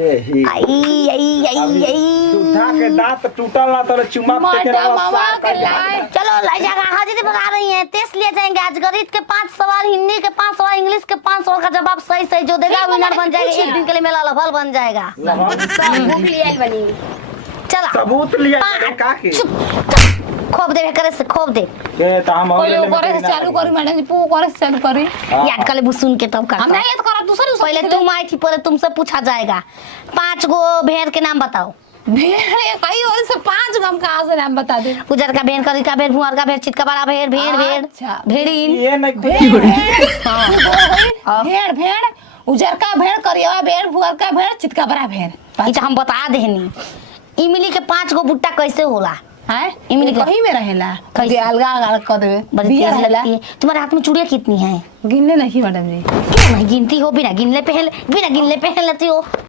आई आई आई आई टूटा के दांत टूटल ना तो चुमा के चलो ले जाएगा हाजिरी बना रही है टेस्ट लिए जाएंगे आज गणित के 5 सवाल हिंदी के 5 सवाल इंग्लिश के 5 सवाल का जवाब सही सही जो देगा विनर बन जाएगा एक दिन के लिए मेरा लफल बन जाएगा चला सबूत लिया का के खोप दे करे से खोप दे के त हम पहले ऊपर से चालू करी मैडम जी पू ऊपर से चालू करी याद कर ले बुसुन के तब करता हम नहीं याद करब दूसरे पहले तुम आई थी पहले तुमसे पूछा जाएगा 5 गो भेड़ के नाम बताओ भेड़ कई और से 5 गम कहां से नाम बता दे उजर का भेड़ करी का भेड़ भुआर का भेड़ चितका बड़ा भेड़ भेड़ भेड़ अच्छा भेड़ीन ये नहीं भेड़ भेड़ उजर का भेड़ करिया भेड़ भुअर का भेड़ चितका बड़ा भेड़ अच्छा हम बता देनी इमली के 5 गो बुट्टा कैसे होला है इमली का कहीं में रहेला कैसे? कभी अलगा अलगा कर देवे बड़ी बिया तेज रहेला लगती है तुम्हारे हाथ में चूड़ियां कितनी हैं गिनले नहीं मैडम जी क्यों नहीं गिनती हो बिना गिनले पहन बिना गिनले पहन लेती हो